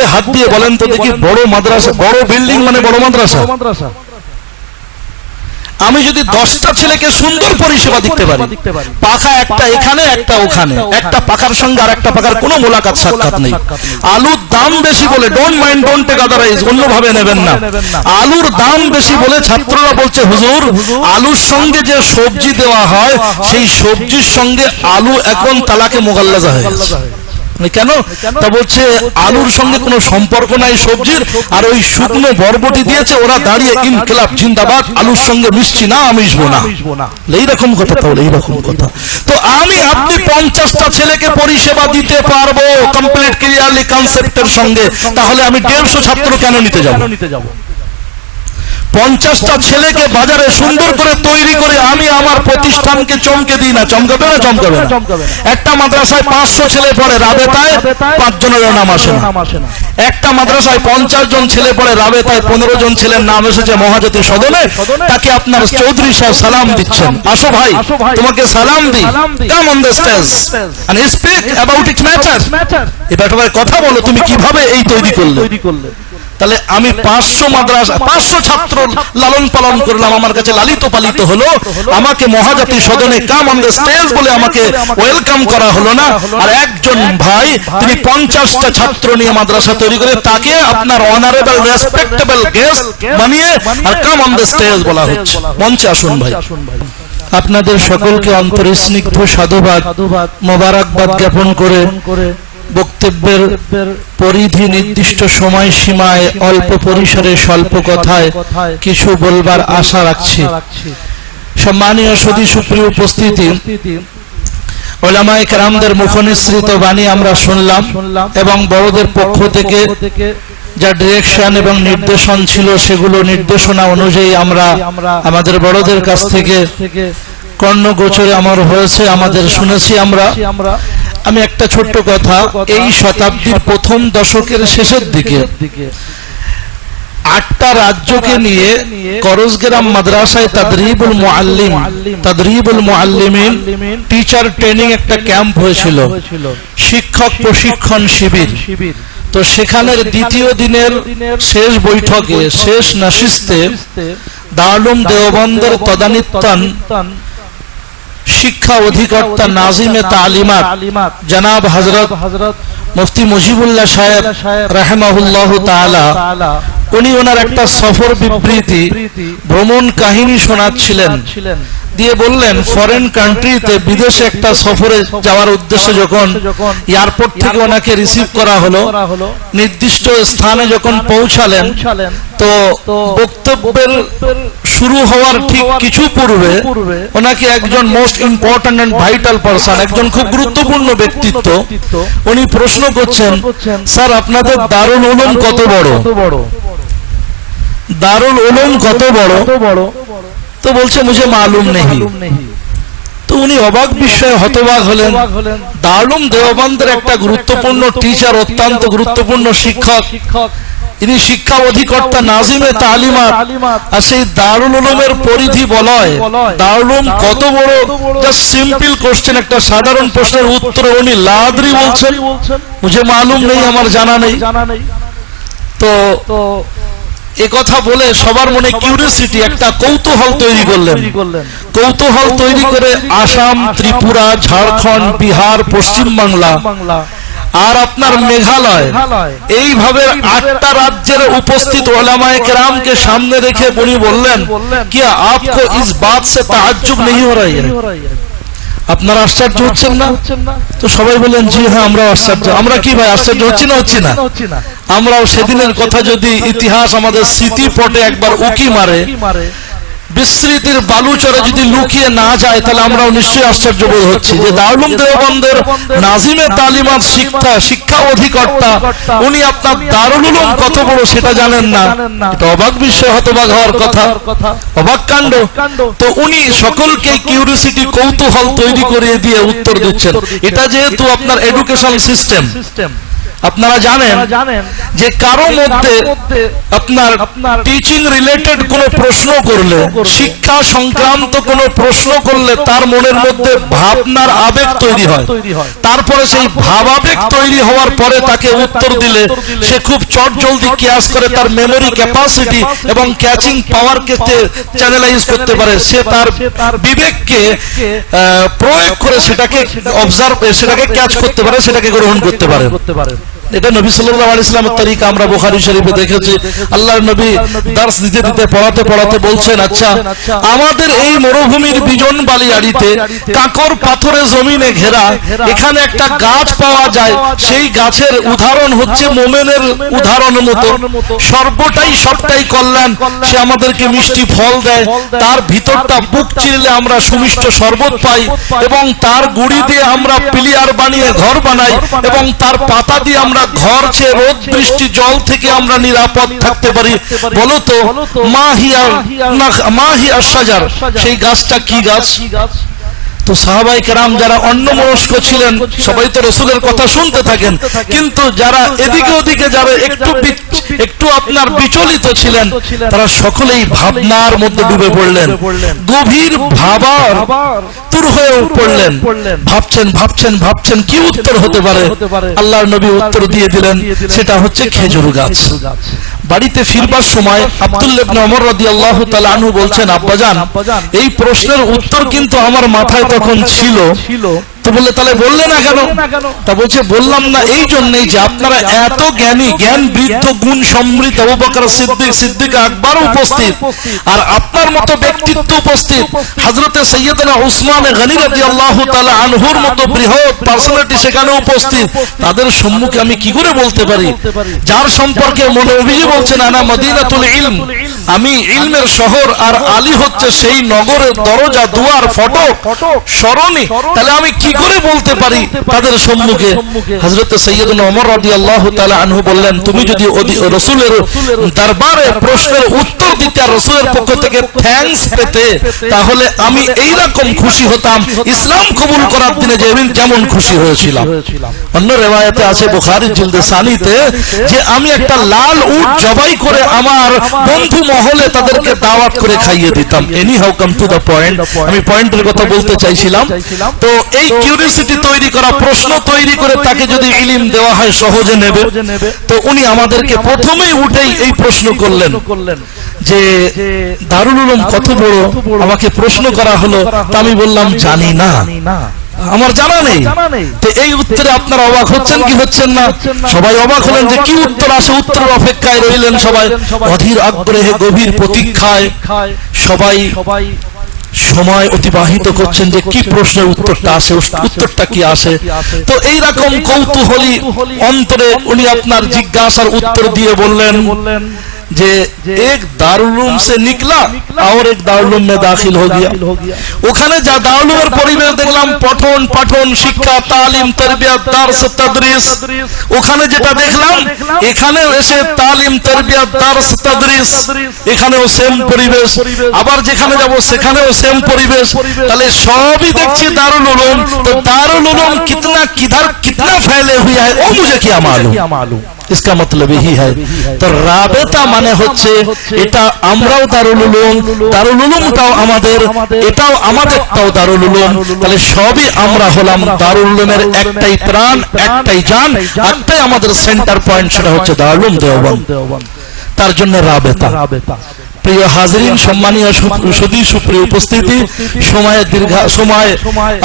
বুকে হাত দিয়ে বলেন তো দেখি, বড় মাদ্রাসা, বড় বিল্ডিং মানে বড় মাদ্রাসা। আমি যদি 10টা ছেলেকে সুন্দর পরিষেবা দিতে পারি, পাখা একটা এখানে একটা ওখানে, একটা পাখার সঙ্গে আর একটা পাখার কোনো মোলাকাত সাক্ষাৎ নেই, আলুর দাম বেশি বলে, don't mind, don't take otherwise, অন্যভাবে নেবেন না, আলুর দাম বেশি বলে ছাত্ররা বলছে হুজুর আলুর সঙ্গে যে সবজি দেওয়া হয় সেই সবজির সঙ্গে আলু এখন তালাকে মোগাল্লাজা হয়ে গেছে। কেন? তা বলছে আলুর সঙ্গে কোনো সম্পর্ক নাই সবজির, আর ওই শুকনো বরবটি দিয়েছে, ওরা দাঁড়িয়ে ইনকিলাব জিন্দাবাদ, আলুর সঙ্গে মিশছি না, মিশবো না, এইরকম কথা। তাহলে এইরকম কথা তো আমি আপনি 50টা ছেলেকে পরিষেবা দিতে পারবো কমপ্লিট ক্লিয়ারলি কনসেপ্টের সঙ্গে, তাহলে আমি 150 ছাত্র কেন নিতে যাব? 50টা ছেলেকে বাজারে সুন্দর করে তৈরি করে আমি আমার প্রতিষ্ঠানকে চমকে দিই না, চমকাবে না? চমকাবে না। একটা মাদ্রাসায় 500 ছেলে পড়ে, রাবেতায় 5 জনের নাম আসে না। একটা মাদ্রাসায় 50 জন ছেলে পড়ে, রাবেতায় 15 জন ছেলের নাম এসেছে মহাজাতি সদনে, তাকে আপনার চৌধুরী সাহেব সালাম দিচ্ছেন, আসো ভাই তোমাকে সালাম দিই, come on the stage and speak about it matter. এবার কথা বলো তুমি কিভাবে এই তৈরি করলে। তাহলে আমি 500 মাদ্রাসা 500 ছাত্র লালন পালন করলাম, আমার কাছে লালিত পালিত হলো, আমাকে মহাজাতি সদনে কাম অন দ্য স্টেজ বলে আমাকে ওয়েলকাম করা হলো না। আর একজন ভাই তিনি 50টা ছাত্র নিয়ে মাদ্রাসা তৈরি করে তাকে আপনার অনারেবল রেসপেক্টেবল গেস্ট বানিয়ে আর কাম অন দ্য স্টেজ বলা হচ্ছে। মঞ্চে আসুন ভাই। আপনাদের সকলকে অন্তরস্নিগ্ধ সাধুবাদ মোবারকবাদ জ্ঞাপন করে বক্তব্যের পরিধি নির্দিষ্ট সময়সীমায় অল্প পরিসরে স্বল্প কথায় কিছু বলবার আশা রাখছি। সম্মানীয় সুধী সুপ্রিয় উপস্থিতি, উলামায়ে কেরামদের মুখনিসৃত বাণী আমরা শুনলাম এবং বড়দের পক্ষ থেকে যা ডিরেকশন এবং নির্দেশন ছিল সেগুলো নির্দেশনা অনুযায়ী আমরা আমাদের বড়দের কাছ থেকে কর্ণগোচরে আমার হয়েছে, আমাদের শুনেছি আমরা। আমি একটা ছোট্ট কথা, এই শতাব্দীর প্রথম দশকের শেষের দিকে 8টা রাজ্যকে নিয়ে করজগ্রাম মাদ্রাসায় তাদরিবুল মুআল্লিমিন টিচার ট্রেনিং একটা ক্যাম্প হয়েছিল, শিক্ষক প্রশিক্ষণ শিবির। তো সেখানের দ্বিতীয় দিনের শেষ বৈঠকে, শেষ নশিস্তে দারুল উলুম দেওবন্দের তদানীন্তন শিক্ষা অধিকর্তা নাজিমে তালিমাত জনাব হযরত মুফতি মুজিবুল্লাহ সাহেব রাহিমাহুল্লাহ তাআলা, উনি ওনার একটা সফর বিবৃতি ভ্রমণ কাহিনী শোনাচ্ছিলেন, দিয়ে বললেন ফরেন কান্ট্রিতে বিদেশে একটা সফরে যাওয়ার উদ্দেশ্যে যখন এয়ারপোর্ট থেকে ওনাকে রিসিভ করা হলো, নির্দিষ্ট স্থানে যখন পৌঁছালেন তো বক্তব্যের শুরু হওয়ার ঠিক কিছু পূর্বে ওনাকে একজন most important and vital person, একজন খুব গুরুত্বপূর্ণ ব্যক্তিত্ব, উনি প্রশ্ন করছেন, স্যার আপনাদের দারুল উলুম কত বড়? দারুল উলুম কত বড়? তো বলছে মুঝে মালুম নেই। তো উনি অবাক বিস্ময়ে হতবাক হলেন। দারুল উলুম দেওবন্দের একটা গুরুত্বপূর্ণ টিচার, অত্যন্ত গুরুত্বপূর্ণ শিক্ষক, ইনি শিক্ষা অধিকর্তা নাজিমে তালিমাত, আর সেই দারুল উলুমের পরিধি বলয় দারুল উলুম কত বড়? জাস্ট সিম্পল কোশ্চেন, একটা সাধারণ প্রশ্নের উত্তরে উনি লাদ্রি বলছেন, মুঝে মালুম নেই, আমার জানা নেই। তো একথা বলে সবার মনে কিউরিওসিটি, একটা কৌতূহল তৈরি করলেন। কৌতূহল তৈরি করে আসাম, ত্রিপুরা, ঝাড়খণ্ড, বিহার, পশ্চিম বাংলা আর আপনার মেঘালয়, এইভাবে 8টা রাজ্যের উপস্থিত উলামায়ে কেরামকে সামনে রেখে উনি বললেন, কি আপকো ইস বাত সে তাআজ্জুব নেহি হো রহি হ্যায়? আপনারা আশ্চর্য হচ্ছেন না? তো সবাই বললেন জি হ্যাঁ আমরা আশ্চর্য। আমরা কি ভাই আশ্চর্য হচ্ছি না? হচ্ছি না। আমরাও সেদিনের কথা যদি ইতিহাস আমাদের স্মৃতিপটে একবার উকি মারে, বিস্মৃতির বালুচরে যদি লুকিয়ে না যায়, তাহলে আমরাও নিশ্চয়ই আশ্চর্য বোধ হচ্ছি যে দারুল উলুম দেওবন্দের নাজিমে তালিমাত শিক্ষা অধিকর্তা, উনি আপনার দারুল উলুম কত বড় সেটা জানেন না। এটা অবাক বিস্ময়, হতবাক হওয়ার কথা, অবাক কাণ্ড। তো উনি সকলকে কিউরিওসিটি, কৌতূহল তৈরি করে দিয়ে উত্তর দিচ্ছেন। এটা যেহেতু আপনার এডুকেশন সিস্টেম, আপনারা জানেন যে কারো মধ্যে আপনার টিচিং রিলেটেড কোনো প্রশ্ন করলে, শিক্ষা সংক্রান্ত কোনো প্রশ্ন করলে তার মনের মধ্যে ভাবনার আবেগ তৈরি হয়। তারপরে সেই ভাবাবেগ তৈরি হওয়ার পরে তাকে উত্তর দিলে সে খুব চটজলদি কিয়াস করে তার মেমোরি ক্যাপাসিটি এবং ক্যাচিং পাওয়ারকে চ্যানেলাইজ করতে পারে। সে তার বিবেককে প্রয়োগ করে সেটাকে অবজার্ভ, সেটাকে ক্যাচ করতে পারে, সেটাকে গ্রহণ করতে পারে। এটা নবী সাল্লাল্লাহু আলাইহি ওয়াসাল্লামের তরিকা আমরা বুখারী শরীফে দেখেছি। আল্লাহর নবী দার্স দিতে দিতে পড়াতে পড়াতে বলছেন, আচ্ছা আমাদের এই মরুভূমির বিজন বালিয়াড়িতে কাকর পাথরে জমিনে ঘেরা এখানে একটা গাছ পাওয়া যায়, সেই গাছের উদাহরণ হচ্ছে মোমেনের উদাহরণের মতো, সবটাই কল্যাণ। সে আমাদেরকে মিষ্টি ফল দেয়, তার ভিতরটা বুক চিরলে আমরা সুমিষ্ট শরবত পাই, এবং তার গুড়ি দিয়ে আমরা পিলিয়ার বানিয়ে ঘর বানাই, এবং তার পাতা দিয়ে আমরা ঘর ছেয়ে রোদ বৃষ্টি জল থেকে আমরা নিরাপদ থাকতে পারি। বলো তো মাহিয়া শাজার, সেই গাছটা কি গাছ? তো সাহাবায়ে কেরাম যারা অন্যমনস্ক ছিলেন সবাই তো রাসূলের কথা শুনতে থাকেন, কিন্তু যারা এদিকে ওদিকে যারা একটু আপনার বিচলিত ছিলেন তারা সকলেই ভাবনার মধ্যে ডুবে পড়লেন, গভীর ভাবার তুর হয়ে পড়লেন। ভাবছেন কি উত্তর হতে পারে। আল্লাহর নবী উত্তর দিয়ে দিলেন, সেটা হচ্ছে খেজুর গাছ। বাড়িতে ফিরবার সময় আব্দুল্লাহ ইবনে ওমর রাদিয়াল্লাহু তাআলা আনহু বলছেন, আব্বাজান এই প্রশ্নের উত্তর কিন্তু আমার মাথায় তখন ছিল। তো বললে তাহলে বললে না কেন? তা বলছে বললাম না এই জন্যই যে আপনারা এত জ্ঞানী, জ্ঞান বৃদ্ধ, গুণ সমৃদ্ধ আবু বকর সিদ্দিক আকবর উপস্থিত, আর আপনার মতো ব্যক্তিত্ব উপস্থিত, হযরতে সাইয়্যিদনা উসমান গনি রাদিয়াল্লাহু তাআলা আনহুর মতো বৃহৎ পার্সোনালিটি সেখানে উপস্থিত, তাদের সম্মুখে আমি কি করে বলতে পারি যার সম্পর্কে মনে অভিযোগ বলছেন আনা মদিনাতুল ইলম, আমি ইলমের শহর, আর আলী হচ্ছে সেই নগরের দরজা, দুয়ার, ফটক, সরণি, তাহলে আমি কি করে বলতে পারি তাদের সম্মুখে? হযরত সাইয়্যিদনা ওমর রাদিয়াল্লাহু তাআলা আনহু বললেন, তুমি যদি রাসূলের দরবারে প্রশ্নের উত্তর দিতে আর রাসূলের পক্ষ থেকে থ্যাঙ্কস পেতে, তাহলে আমি এই রকম খুশি হতাম ইসলাম কবুল করার দিনে যেমন খুশি হয়েছিলাম। অন্য রিওয়ায়াতে আছে বুখারীর জিলদে সানিতে যে আমি একটা লাল উট জবাই করে আমার বন্ধু মহলে তাদেরকে দাওয়াত করে খাইয়ে দিতাম। Anyhow come to the point, আমি পয়েন্টের কথা বলতে চাইছিলাম। তো এই কিউরিওসিটি তৈরি করা, প্রশ্ন তৈরি করে তাকে যদি ইলম দেওয়া হয় সহজে নেবে, তো উনি আমাদেরকে প্রথমেই উঠেই এই প্রশ্ন করলেন যে দারুল উলুম কত বড়, আমাকে প্রশ্ন করা হলো। তা আমি বললাম জানি না, আমার জানা নেই। তো এই উত্তরে আপনারা অবাক হচ্ছেন কি হচ্ছেন না? সবাই অবাক হলেন যে কি উত্তর আসে, উত্তরের অপেক্ষায় রইলেন সবাই অধীর আগ্রহে, গভীর প্রতীক্ষায় সবাই সময় অতিবাহিত করছেন যে কি প্রশ্নের উত্তরটা আসে, উত্তরটা কি আসে। তো এইরকম কৌতূহলী অন্তরে উনি আপনার জিজ্ঞাসার উত্তর দিয়ে বললেন যে এক দারুলুম से निकला और एक दारुलूम में दाखिल हो गया। ওখানে যা দারুলুমের পরিবেশ দেখলাম, পঠন পাঠন, শিক্ষা, তালিম, তারবিয়াত, দারস, তাদরিস, ওখানে যেটা দেখলাম এখানেও এসে তালিম, তারবিয়াত, দারস, তাদরিস, এখানেও সেম পরিবেশ, আবার যেখানে যাব সেখানেও সেম পরিবেশ। তাহলে সবই দেখছি দারুল উলুম। তো দারুল উলুম कितना फैले हुआ है वो मुझे क्या मालूम। इसका मतलब यही है। तो রাবেতা মানে হচ্ছে এটা আমরাও দারুল উলুমটাও আমাদের, এটাও আমাদেরটাও দারুল উলুম। তাহলে সবই আমরা হলাম দারুল উলুমের একটাই প্রাণ, একটাই জান, একটাই আমাদের সেন্টার পয়েন্ট, সেটা হচ্ছে দারুল উলুম দেওবন্দ। তার জন্য রাবেতা। প্রিয় হাজরিন, সম্মানীয় সুধী সুপ্রিয় উপস্থিতি, সময়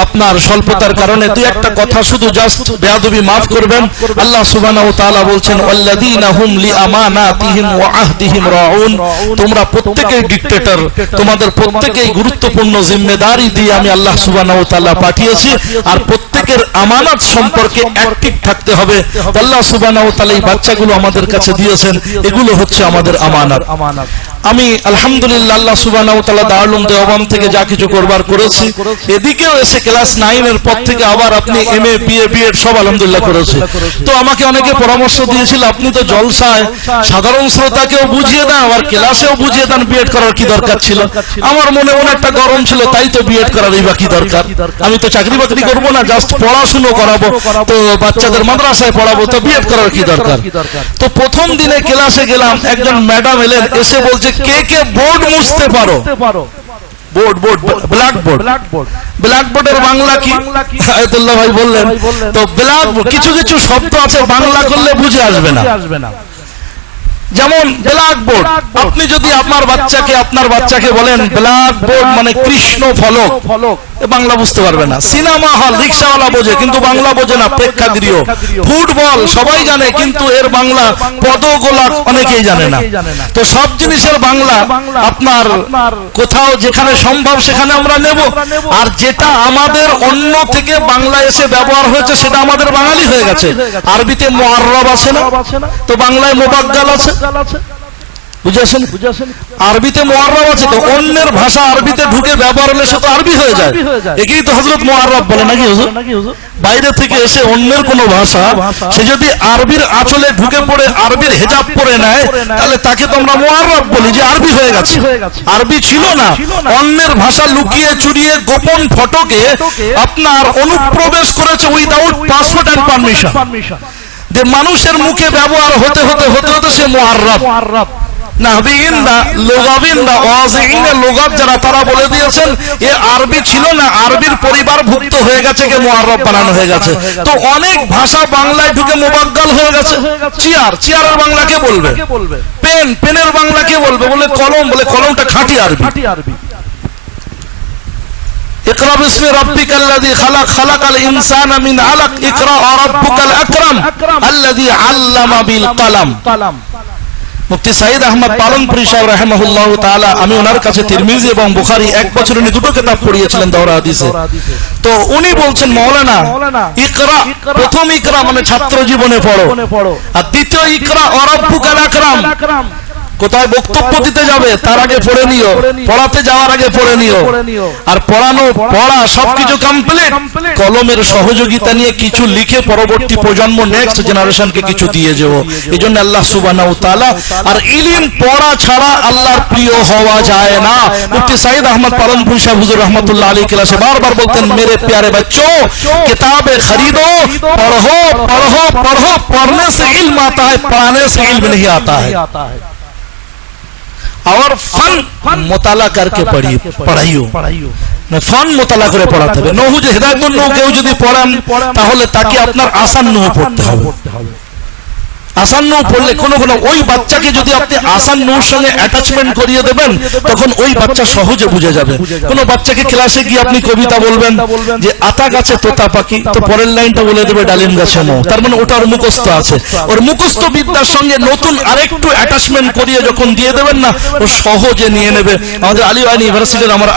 আপনার স্বল্পতার কারণে দুই একটা কথা শুধু জাস্ট বেয়াদবি মাফ করবেন। আল্লাহ সুবহানাহু ওয়া তাআলা বলছেন ওয়াল্লাযীনা হুম লিআমানাতিহিম ওয়া আহদিহিম রাউন, তোমরা প্রত্যেকেই ডিক্টেটর, তোমাদের প্রত্যেকেই গুরুত্বপূর্ণ জিম্মেদারি দিয়ে আমি আল্লাহ সুবহানাহু ওয়া তাআলা পাঠিয়েছি, আর প্রত্যেকের আমানত সম্পর্কে অ্যাক্টিভ থাকতে হবে। আল্লাহ সুবহানাহু ওয়া তাআলা এই বাচ্চাগুলো আমাদের কাছে দিয়েছেন, এগুলো হচ্ছে আমাদের আমানত। আমি আলহামদুলিল্লাহ আল্লাহ সুবহানাহু ওয়া তাআলা দারুল দেওবান থেকে যা কিছু করবার করেছি, এদিকেও এসে ক্লাস 9 এর পর থেকে আবার আপনি এমএ বিএ বিএড সব আলহামদুলিল্লাহ করেছে। তো আমাকে অনেকে পরামর্শ দিয়েছিল, আপনি তো জলসায় সাধারণ শ্রোতাকেও বুঝিয়ে দেন আর ক্লাসেও বুঝিয়ে দেন, বিএড করার কি দরকার ছিল? আমার মনে একটা গরম ছিল, তাই তো বিএড করারই বা কি দরকার? আমি তো চাকরি বাকরি করবো না, জাস্ট পড়াশুনো করাবো, তো বাচ্চাদের মাদ্রাসায় পড়াবো, তো বিএড করার কি দরকার? তো প্রথম দিনে ক্লাসে গেলাম, একজন ম্যাডাম এলেন, এসে বলছে কে কে বোর্ড মুছতে পারো? বোর্ড বোর্ড ব্ল্যাকবোর্ড, ব্ল্যাকবোর্ডের বাংলা কি? আয়াতুল্লাহ ভাই বললেন, তো ব্ল্যাকবোর্ড কিছু কিছু শব্দ আছে বাংলা করলে বুঝে আসবে না। যেমন ব্ল্যাকবোর্ড, আপনি যদি আপনার বাচ্চাকে বলেন ব্ল্যাকবোর্ড মানে কৃষ্ণ ফলক, বাংলা বুঝতে পারবে না। সিনেমা হল রিক্সাওয়ালা বোঝে কিন্তু বাংলা বোঝে না, প্রেক্ষাগৃহ। ফুটবল সবাই জানে কিন্তু এর বাংলা পদগোলক অনেকেই জানে না। তো সব জিনিসের বাংলা আপনার কোথাও যেখানে সম্ভব সেখানে আমরা নেব, আর যেটা আমাদের অন্য থেকে বাংলা এসে ব্যবহার হয়েছে সেটা আমাদের বাঙালি হয়ে গেছে। আরবিতে মুআররাব আছে না, তো বাংলায় মুবাদ্দাল আছে, বুঝেছেন? আরবিতে মুআররাব আছে, তো অন্যের ভাষা আরবিতে ঢুকে ব্যবহার হলে সে তো আরবি হয়ে যায়। একেই তো হযরত মুআররাব বলে নাকি হুজুর? বাইরে থেকে এসে অন্যের কোন ভাষা সে যদি আরবির আঁচলে ঢুকে পড়ে আরবির হেজাব পরে নেয়, তাহলে তাকে তো আমরা মুআররাব বলি, যে আরবি হয়ে গেছে। আরবি ছিল না, অন্যের ভাষা লুকিয়ে চুরিয়ে গোপন ফটকে আপনার অনুপ্রবেশ করেছে উইদাউট পাসপোর্ট এন্ড পারমিশন, যে মানুষের মুখে ব্যবহার হতে হতে হতে হতে সে মুআররাব। যারা তারা বলে দিয়েছেন এ আরবি ছিল না, আরবির পরিবার ভুক্ত হয়ে গেছে, কে মুআররাব বানানো হয়ে গেছে। তো অনেক ভাষা বাংলায় ঢুকে মুবাদ্দাল হয়ে গেছে। চেয়ার, চেয়ারের বাংলা কে বলবে? পেন, পেনের বাংলা কে বলবে? বলে কলম, বলে কলমটা খাঁটি আরবি। ইকরা বিসমি রাব্বিকাল্লাযী খালাক, খালাকাল ইনসানা মিন আলাক, ইকরা ওয়া রাব্বুকাল আকরাম আল্লাযী আল্লামা বিল কলম। মুফতি সাইদ আহমদ পালনপুরি সাহেব রাহিমাহুল্লাহ তাআলা, আমি ওনার কাছে তিরমিজি এবং বুখারী এক বছরে উনি দুটো কিতাব পড়িয়েছিলেন দাওরা হাদিসে। তো উনি বলছেন মাওলানা ইকরা, প্রথম ইকরা মানে ছাত্র জীবনে পড়ো, আর দ্বিতীয় ইকরা ওয়া রাব্বুকাল আকরাম কোথায় বক্তব্য দিতে যাবে তার আগে পড়ে নিও, পড়াতে যাওয়ার আগে পড়ে নিও, আর পড়া সবকিছু কমপ্লিট, কলমের সহযোগিতা নিয়ে কিছু লিখে পরবর্তী প্রজন্ম নেক্সট জেনারেশনকে কিছু দিয়ে যাও। এই জন্য আল্লাহ সুবহানাহু ওয়া তাআলা, আর ইলম পড়া ছাড়া আল্লাহর প্রিয় হওয়া যায় না। মুফতি সাইদ আহমদ পালনপুরি সাহেব হুজুর রহমাতুল্লাহ আলাইহি ক্লাসে বারবার বলতেন, মেরে প্যারে बच्चों किताबे खरीदो, पढ़ो पढ़ो पढ़ो, पढ़ने से इल्म आता है, पढ़ाने से इल्म नहीं आता है। और फन मुताला करके पढ़ाइयो, फन मुताला করে পড়াতে হবে। নহু যে হেদায়েতুন নূহ কেউ যদি পড়ান তাহলে তাকে আপনার আসান নূহ পড়তে হবে। আসান নূহ পড়লে কোনো ওই বাচ্চাকে যদি আপনি আসান নূহর সঙ্গে অ্যাটাচমেন্ট করিয়ে দেবেন, তখন ওই বাচ্চা সহজে বুঝে যাবে। কোনো বাচ্চাকে ক্লাসে গিয়ে আপনি কবিতা বলবেন যে আতা গাছে তোতা পাখি, তো পরের লাইনটা বলে দেবে ডালিম গাছে মৌ, তার মানে ওটার মুখস্থ আছে। ওর মুখস্থ বিদ্যার সঙ্গে নতুন আরেকটু অ্যাটাচমেন্ট করিয়ে যখন দিয়ে দেবেন না, ও সহজে নিয়ে নেবে। আমাদের আলিয়া ইউনিভার্সিটির আমার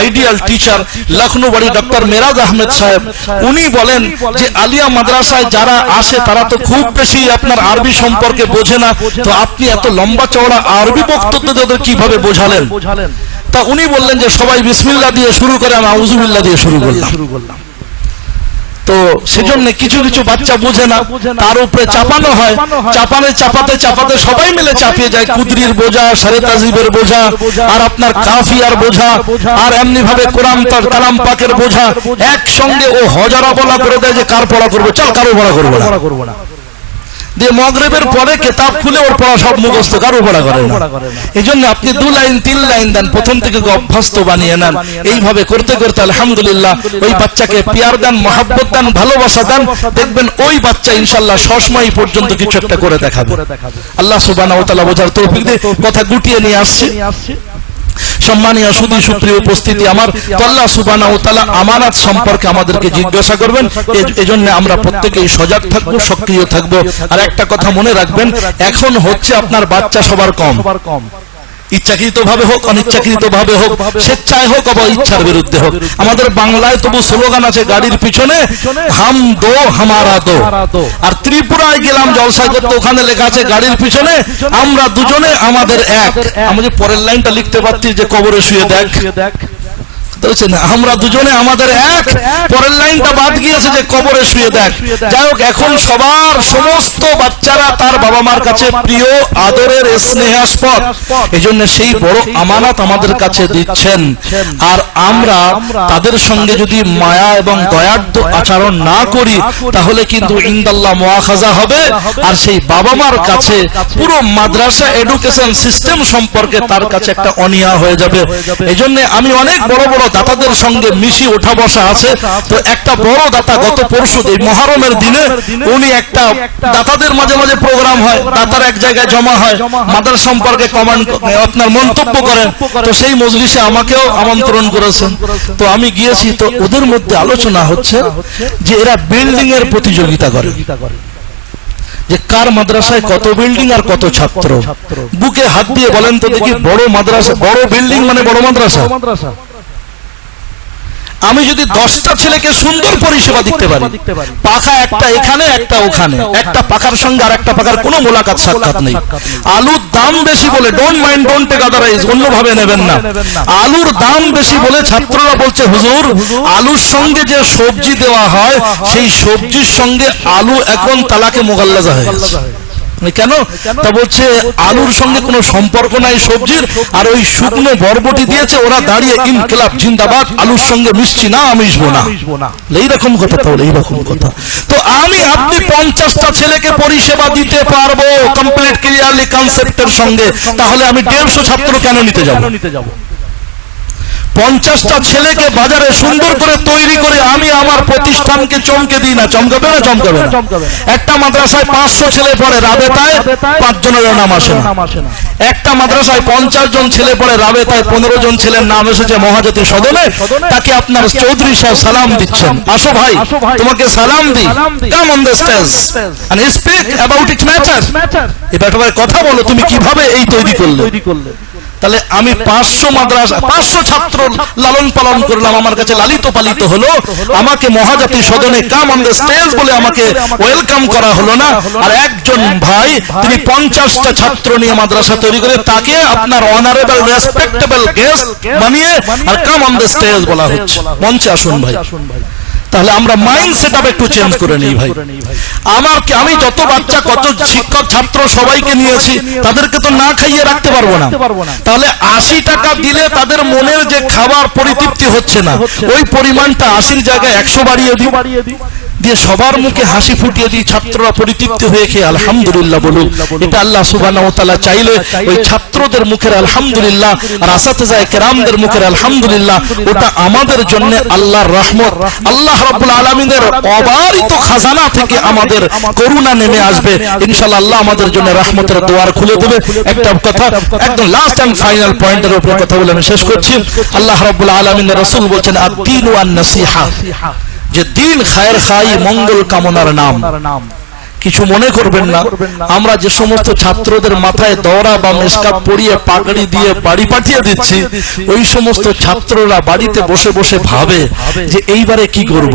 আইডিয়াল টিচার লখনৌ বাড়ি ডক্টর মেরাজ আহমেদ সাহেব, উনি বলেন যে আলিয়া মাদ্রাসায় যারা আসে তারা তো খুব বেশি আপনার আরবি সম্পর্কে বোঝে না, তো আপনি এত লম্বা চওড়া আরবি বক্তব্য তাদের কিভাবে বোঝালেন? তা উনি বললেন যে সবাই বিসমিল্লাহ দিয়ে শুরু করে, আমি আউযুবিল্লাহ দিয়ে শুরু করলাম। তো সেজন্য কিছু কিছু বাচ্চা বোঝে না, তার উপরে চাপানো হয়, চাপাতে চাপাতে সবাই মিলে চাপিয়ে যায়। কুদরির বোঝা, সারে তাজিবের বোঝা, আর আপনার কাফিয়ার বোঝা, আর এমনি ভাবে কোরআন তার কালাম পাকের বোঝা, একসঙ্গে ও হজারা বলা করে দেয় যে কার পড়া করবে, চল কারো পড়া করবো না। দিয়ে মাগরিবের পরে কিতাব খুলে ওর পড়া সব মুখস্থ, কারো পড়া করে না। এই জন্য আপনি 2 লাইন 3 লাইন দেন, প্রথম থেকে অভ্যস্ত বানিয়ে নেন। এইভাবে করতে করতে আলহামদুলিল্লাহ ওই বাচ্চাকে পিয়ার দেন, মহব্বত দেন, ভালোবাসা দেন, দেখবেন ওই বাচ্চা ইনশাআল্লাহ সবসময় পর্যন্ত কিছু একটা করে দেখাবে। আল্লাহ সুবহানাহু ওয়া তাআলা বোঝার তৌফিক দিয়ে কথা গুটিয়ে নিয়ে আসছি। সম্মানীয় সুধী সুপ্রিয় উপস্থিতি আমার, তো আল্লাহ সুবহানাহু ওয়া তাআলা আমানত সম্পর্কে আমাদেরকে জিজ্ঞাসা করবেন। এজন্য আমরা প্রত্যেকেই সজাগ থাকবো, সক্রিয় থাকবো। আর একটা কথা মনে রাখবেন, এখন হচ্ছে আপনার বাচ্চা সবার কম, ইচ্ছাকৃত ভাবে হোক অনিচ্ছাকৃত ভাবে হোক, স্বেচ্ছায় হোক অথবা ইচ্ছার বিরুদ্ধে হোক। আমাদের বাংলায় তবু স্লোগান আছে গাড়ির পিছনে হাম দো হামারা দো। আর ত্রিপুরায় গেলাম জলসায় করতে, ওখানে লেখা আছে গাড়ির পিছনে আমরা দুজনে আমাদের এক। আমি যে পরের লাইনটা লিখতে পারছি যে কবরে শুয়ে দেখ, আমরা দুজনে আমাদের এক, পরের লাইনটা বাদ গিয়েছে যে কবরে শুয়ে দেখ। যাই হোক, এখন সবার সমস্ত বাচ্চারা তার বাবা মার কাছে প্রিয়, আদরের, স্নেহাস্পদ। এই জন্য সেই বড় আমানত আমাদের কাছে দিচ্ছেন। আর আমরা তাদের সঙ্গে যদি মায়া এবং দয়ার্দ্র আচরণ না করি তাহলে কিন্তু ইনদাল্লাহ মুআখাযা হবে। আর সেই বাবা মার কাছে পুরো মাদ্রাসা এডুকেশন সিস্টেম সম্পর্কে তার কাছে একটা অনীহা হয়ে যাবে। এই জন্য আমি অনেক বড় বড় দাতাদের সঙ্গে মিশি, ওঠা বসা আছে। তো একটা বড় দাতা গত পরশু এই মহরমের দিনে উনি একটা দাতাদের মাঝে মাঝে প্রোগ্রাম হয়, দাতার এক জায়গায় জমা হয়, মাদ্রাসা সম্পর্কে কমেন্ট আপনার মন্তব্য করেন। তো সেই মজলিসে আমাকেও আমন্ত্রণ করেছেন, তো আমি গিয়েছি। তো ওদের মধ্যে আলোচনা হচ্ছে যে এরা বিল্ডিং এর প্রতিযোগিতা করে, যে কার মাদ্রাসায় কত বিল্ডিং আর কত ছাত্র। বুকে হাত দিয়ে বলেন তো দেখি, বড় মাদ্রাসা, বড় বিল্ডিং মানে বড় মাদ্রাসা। আমি যদি 10টা ছেলেকে সুন্দর পরিষেবা দিতে পারি, পাখা একটা এখানে একটা ওখানে, একটা পাখার সঙ্গে আর একটা পাখার কোনো মোলাকাত সাক্ষাৎ নেই, আলুর দাম বেশি বলে don't mind don't take otherwise, অন্যভাবে নেবেন না, আলুর দাম বেশি বলে ছাত্ররা বলছে হুজুর আলুর সঙ্গে যে সবজি দেওয়া হয় সেই সবজির সঙ্গে আলু এখন তালাকে মোগাল্লাজা হয়ে গেছে। কেন? তা বলছে আলুর সঙ্গে কোনো সম্পর্ক নাই সবজির, আর ওই শুকনো বরবটি দিয়েছে, ওরা দাঁড়িয়ে ইনকিলাব জিন্দাবাদ, আলুর সঙ্গে মিশছি না, মিশবো না, এইরকম কথা। তাহলে এইরকম কথা। তো আমি আপনি 50টা ছেলেকে পরিষেবা দিতে পারবো কমপ্লিট ক্লিয়ারলি কনসেপ্টের সঙ্গে, তাহলে আমি 150 ছাত্র কেন নিতে যাব? 50টা ছেলেকে বাজারে সুন্দর করে তৈরি করে আমি আমার প্রতিষ্ঠানকে চমকে দিই না, চমকাবে না? চমকাবে না। একটা মাদ্রাসায় 500 ছেলে পড়ে, রাবেতায় 5 জনের নাম আসে না। একটা মাদ্রাসায় 50 জন ছেলে পড়ে, রাবেতায় 15 জন ছেলের নাম এসেছে মহাজাতি সদনে। তাকে আপনার চৌধুরী সাহেব সালাম দিচ্ছেন, আসো ভাই তোমাকে সালাম দিই, come on the stage and speak about it matter. এই ব্যাপারে কথা বলো, তুমি কিভাবে এই তৈরি করলে। তাহলে আমি 500 মাদ্রাসা 500 ছাত্র লালন পালন করলাম, আমার কাছে লালিত পালিত হলো, আমাকে মহাজাতি সদনে কাম অন দ্য স্টেজ বলে আমাকে ওয়েলকাম করা হলো না। আর একজন ভাই তিনি 50টা ছাত্র নিয়ে মাদ্রাসা তৈরি করে তাকে আপনার অনারেবল রেসপেক্টেবল গেস্ট বানিয়ে আর কাম অন দ্য স্টেজ বলা হচ্ছে, মঞ্চে আসুন ভাই। তাহলে আমরা মাইন্ড সেটআপ একটু চেঞ্জ করে নিই ভাই। আমি যত বাচ্চা, কত শিক্ষক, ছাত্র সবাইকে নিয়েছি, তাদেরকে তো না খাইয়ে রাখতে পারবো না। তাহলে 80 টাকা দিলে তাদের মনের যে খাবার পরিতৃপ্তি হচ্ছে না, ওই পরিমাণটা 80-র জায়গায় 100 বাড়িয়ে দিই, দিয়ে সবার মুখে হাসি ফুটিয়ে দিই, ছাত্ররা পরিতৃপ্তি হয়ে খেয়ে আলহামদুলিল্লাহ বলুক। এটা আল্লাহ সুবহানাহু ওয়া তাআলা চাইলে ওই ছাত্রদের মুখের আলহামদুলিল্লাহ আর আসাতিজায়ে কেরামদের মুখের আলহামদুলিল্লাহ, ওটা আমাদের জন্য আল্লাহর রহমত, আল্লাহ রাব্বুল আলামিনের অবারিত খাজানা থেকে আমাদের করুণা নেমে আসবে। ইনশাআল্লাহ আল্লাহ আমাদের জন্য রহমতের দুয়ার খুলে দেবে। একটা কথা একদম লাস্ট এন্ড ফাইনাল পয়েন্টের উপরে কথা বলে আমি শেষ করছি। আল্লাহ রাব্বুল আলামিনের রাসূল বলেছেন আদ-দীনু আন-নাসিহা, যে দিন খায়ের খাই, মঙ্গল কামনার নাম। কিছু মনে করবেন না, আমরা যে সমস্ত ছাত্রদের মাথায় দৌড়া বা মেশকাপ পরিয়ে পাগড়ি দিয়ে বাড়ি পাঠিয়ে দিচ্ছি, ওই সমস্ত ছাত্ররা বাড়িতে বসে বসে ভাবে যে এইবারে কি করব,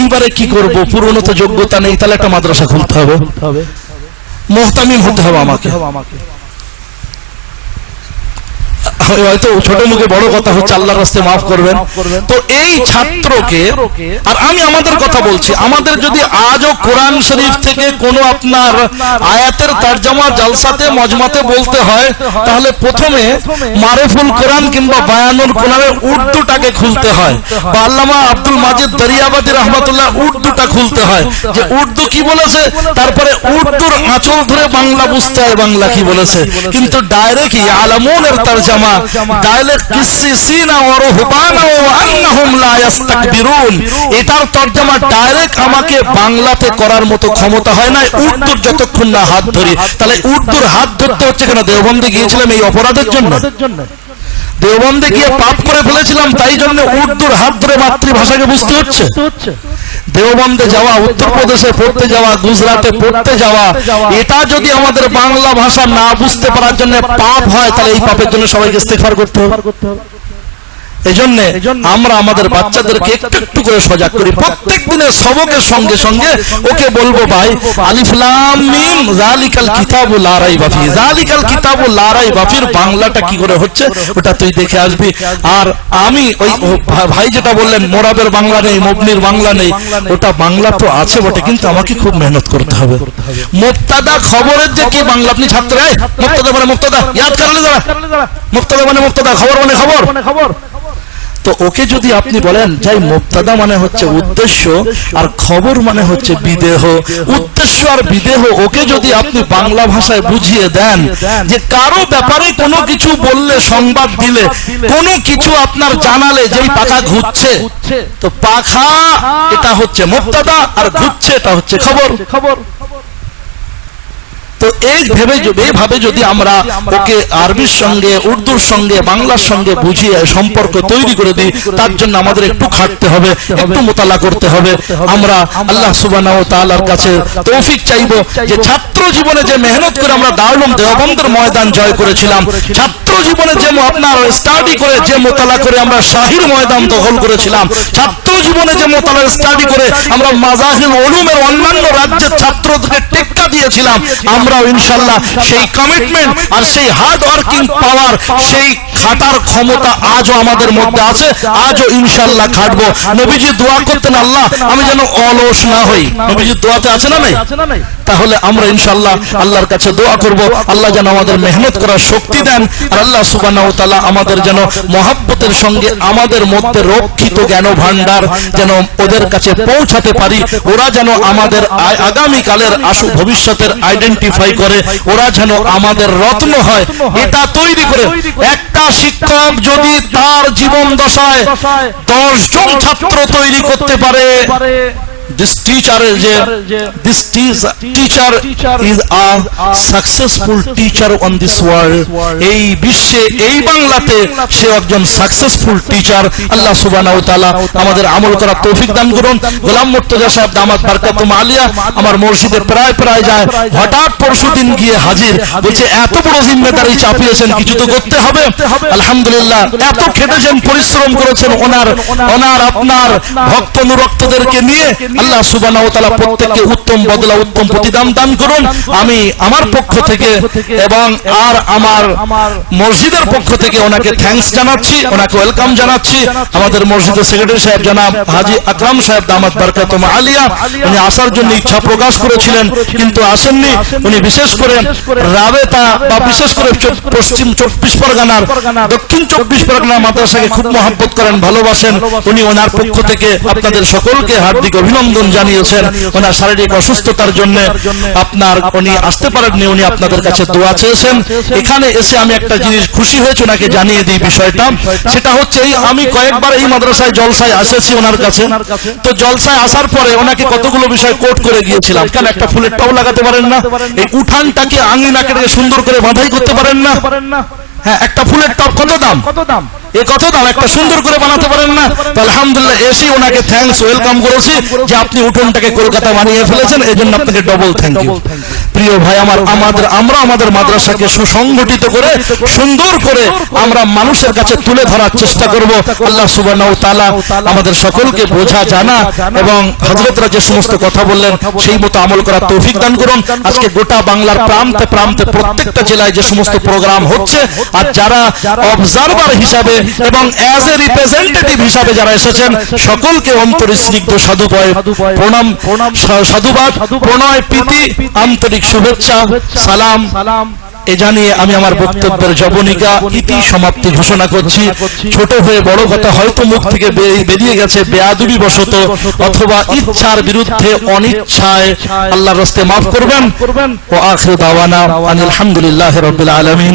এইবারে কি করব, পুরনো তো যোগ্যতা নেই, তাহলে একটা মাদ্রাসা খুলতে হবে, মুহতামিম হতে হবে আমাকে। হয়তো ছোট মুখে বড় কথা হচ্ছে, আল্লাহর রাস্তায় মাফ করবেন। তো এই ছাত্রকে, আর আমি আমাদের কথা বলছি, আমাদের যদি আজও কোরআন শরীফ থেকে কোনো আপনার আয়াতের তরজমা জালসাতে মজমাতে বলতে হয়, তাহলে প্রথমে মারুফুল কোরআন কিংবা বায়ানুল কোরআনের উর্দুটাকে খুলতে হয়, বা আল্লামা আব্দুল মাজিদ দরিয়াবাদী রহমাতুল্লাহ উর্দুটা খুলতে হয়, যে উর্দু কি বলেছে, তারপরে উর্দুর আঁচল ধরে বাংলা বুঝতে হয় বাংলা কি বলেছে। কিন্তু ডাইরেক্ট ইয়ালামুনের তরজমা, ডাইরেক্ট কিসসিনা ওয়া রুহবানা ওয়া আন্নাহুম লা ইস্তাকবিরুন, এটার তরজমা ডাইরেক্ট আমাকে বাংলাতে করার মতো ক্ষমতা হয় না উর্দুর যতক্ষণ না হাত ধরি। তাহলে উর্দুর হাত ধরতে হচ্ছে কেন? দেওবন্দে গিয়েছিলাম এই অপরাধের জন্য, দেওবন্দে গিয়ে পাপ করে ফেলেছিলাম, তাই জন্য উর্দুর হাত ধরে মাতৃভাষাকে বুঝতে হচ্ছে। দেওবন্দে যাওয়া, উত্তরপ্রদেশে পড়তে যাওয়া, গুজরাটে পড়তে যাওয়া, এটা যদি আমাদের বাংলা ভাষা না বুঝতে পারার জন্য পাপ হয়, তাহলে এই পাপের জন্য সবাইকে ইস্তেগফার করতে হবে। এজন্য আমরা আমাদের বাচ্চাদেরকে একটু একটু করে সজাগ করি। প্রত্যেক দিনের সবকের সঙ্গে সঙ্গে ওকে বলবো, ভাই আলিফ লাম মিম যালিকাল কিতাবু লা রাইবা ফি, যালিকাল কিতাবু লা রাইবা ফির বাংলাটা কি করে হচ্ছে ওটা তুই দেখে আসবি। আর আমি ওই ভাই যেটা বললেন মোরাবের বাংলা নেই, মুবনির বাংলা নেই, ওটা বাংলা তো আছে বটে, কিন্তু আমাকে খুব মেহনত করতে হবে। মুবতাদা খবরের যে কি বাংলা, আপনি ছাত্র, মুবতাদা মানে মুবতাদা ইয়াদ করলে যারা, মুবতাদা মানে মুবতাদা, খবর মানে খবর। তো ওকে যদি আপনি বলেন যাই মুবতাদা মানে হচ্ছে উদ্দেশ্য আর খবর মানে হচ্ছে বিদেহ, উদ্দেশ্য আর বিদেহ, ওকে যদি আপনি বাংলা ভাষায় বুঝিয়ে দেন যে কারো ব্যাপারে কোনো কিছু বললে, সংবাদ দিলে, কোনো কিছু আপনার জানালে যেই পাখা ঘুরছে, তো পাখা এটা হচ্ছে মুবতাদা আর ঘুরছে এটা হচ্ছে খবর। তো এইভাবে যদি আমরা ওকে আরবির সঙ্গে, উর্দুর সঙ্গে, বাংলার সঙ্গে বুঝিয়ে সম্পর্ক তৈরি করে দিই, তার জন্য আমাদের একটু খাটতে হবে, একটু মোতালা করতে হবে। আমরা আল্লাহ সুবহানাহু ওয়া তাআলার কাছে তৌফিক চাইবো যে ছাত্র জীবনে যে মেহনত করে আমরা দারুল দেওবন্দের ময়দান জয় করেছিলাম, ছাত্র জীবনে যে আপনার স্টাডি করে, যে মোতালা করে আমরা শাহীর ময়দান দখল করেছিলাম, ছাত্র জীবনে যে মোতালা স্টাডি করে আমরা মাজাহিল উলুমের অন্যান্য রাজ্যের ছাত্রদেরকে টেক্কা দিয়েছিলাম, আমরাও ইনশাআল্লাহ সেই কমিটমেন্ট আর সেই হার্ড ওয়ার্কিং পাওয়ার, সেই খাটার ক্ষমতা আজও আমাদের মধ্যে আছে, আজও ইনশাআল্লাহ খাটবো। নবীজি দোয়া করতেন, আল্লাহ আমি যেন অলস না হই, নবীজির দোয়াতে আছে না নাই? তাহলে আমরা ইনশাআল্লাহ আল্লাহর কাছে দোয়া করব, আল্লাহ যেন আমাদের মেহনত করার শক্তি দেন, আর আল্লাহ সুবহানাহু ওয়া তাআলা আমাদের যেন মহব্বতের সঙ্গে আমাদের মধ্যে রক্ষিত জ্ঞান ভান্ডার যেন ওদের কাছে পৌঁছাতে পারি, ওরা যেন আমাদের আগামী কালের আশু ভবিষ্যতের আইডেন্টিফাই করে, ওরা যেন আমাদের রত্ন হয়, এটা তৈরি করে। একটা শিক্ষক যদি তার জীবন দশায় 10 জন ছাত্র তৈরি করতে পারে, this teacher is a successful teacher on this world, এই বিশ্বে, এই বাংলাতে সে একজন সাকসেসফুল টিচার। আল্লাহ সুবহানাহু ওয়া তাআলা আমাদের আমল করার তৌফিক দান করুন। গোলাম মুর্তজা সাহেব দামাত বারকাতুম আলিয়া আমার মসজিদে প্রায় যায়, হঠাৎ পরশুদিন গিয়ে হাজির, বলছে এত বড় জিম্মেদারি চাপিয়েছেন, কিছু তো করতে হবে। আলহামদুলিল্লাহ, এত খেটেছেন, পরিশ্রম করেছেন, ওনার আপনার ভক্ত অনুরক্তদেরকে নিয়ে আল্লাহ সুবহানাহু ওয়া তাআলা প্রত্যেককে উত্তম বদলা, উত্তম প্রতিদান দান করুন। আমি আমার পক্ষ থেকে এবং আর আমার মসজিদের পক্ষ থেকে ওনাকে থ্যাঙ্কস জানাচ্ছি, ওনাকে ওয়েলকাম জানাচ্ছি। আমাদের মসজিদের সেক্রেটারি সাহেব জনাব হাজী আকরাম সাহেব দামাত বারকাতুম আলিয়া, উনি আসার জন্য ইচ্ছা প্রকাশ করেছিলেন কিন্তু আসেননি। উনি বিশেষ করে রাবেতা বা বিশেষ করে পশ্চিম 24 পরগনার, দক্ষিণ 24 পরগনার মাদ্রাসাকে খুব মহব্বত করেন, ভালোবাসেন। উনি ওনার পক্ষ থেকে আপনাদের সকলকে হার্দিক অভিনন্দন জানিয়েছেন। ওনার শারীরিক অসুস্থতার জন্য উনি আসতে পারেননি, উনি আপনাদের কাছে দোয়া চেয়েছেন। এখানে এসে আমি একটা জিনিস খুশি হয়েছে, ওনাকে জানিয়ে দিই বিষয়টা। সেটা হচ্ছে আমি কয়েকবার এই মাদ্রাসায় জলসায় এসেছি ওনার কাছে, তো জলসায় আসার পরে ওনাকে কতগুলো বিষয় কোট করে গিয়েছিলাম। কেন একটা ফুলের টব লাগাতে পারেন না? এই উঠানটাকে আঙিনাকে সুন্দর করে বাঁধাই করতে পারেন না? হ্যাঁ, একটা ফুলের টব কত দাম? কত দাম? একটা সুন্দর করে বানাতে পারেন না? তো আলহামদুলিল্লাহ এসে ওনাকে থ্যাঙ্কস, ওয়েলকাম করেছি যে আপনি উঠোনটাকে কলকাতা বানিয়ে ফেলেছেন, এই জন্য আপনাকে ডবল থ্যাংক ইউ। প্রিয় ভাই আমরা আমাদের মাদ্রাসাকে সুসংগঠিত করে, সুন্দর করে আমরা মানুষের কাছে তুলে ধরার চেষ্টা করব। আল্লাহ সুবহানাহু ওয়া তাআলা আমাদের সকলকে বোঝা, জানা এবং হযরতরা যে সমস্ত কথা বললেন সেই মতো আমল করার তৌফিক দান করুন। আজকে গোটা বাংলার প্রান্তে প্রান্তে প্রত্যেকটা জেলায় যে সমস্ত প্রোগ্রাম হচ্ছে, আর যারা অবজারভার হিসাবে এবং অ্যাজ এ রিপ্রেজেন্টেটিভ হিসাবে যারা এসেছেন, সকলকে অন্তরস্নিগ্ধ প্রণাম, সাধুবাদ, প্রণয়, প্রীতি, আন্তরিক শুভেচ্ছা, সালাম এ জানিয়ে আমি আমার বক্তব্যের জবনিকা ইতি সমাপ্তি ঘোষণা করছি। ছোট হয়ে বড় কথা হয়তো মুখ থেকে বেরিয়ে গেছে বেয়াদবি বশত অথবা ইচ্ছার বিরুদ্ধে, অনিচ্ছায়, আল্লাহর রাস্তায় মাফ করবেন। ওয়া আখিরু দাওয়ানা আলহামদুলিল্লাহি রাব্বিল আলামিন।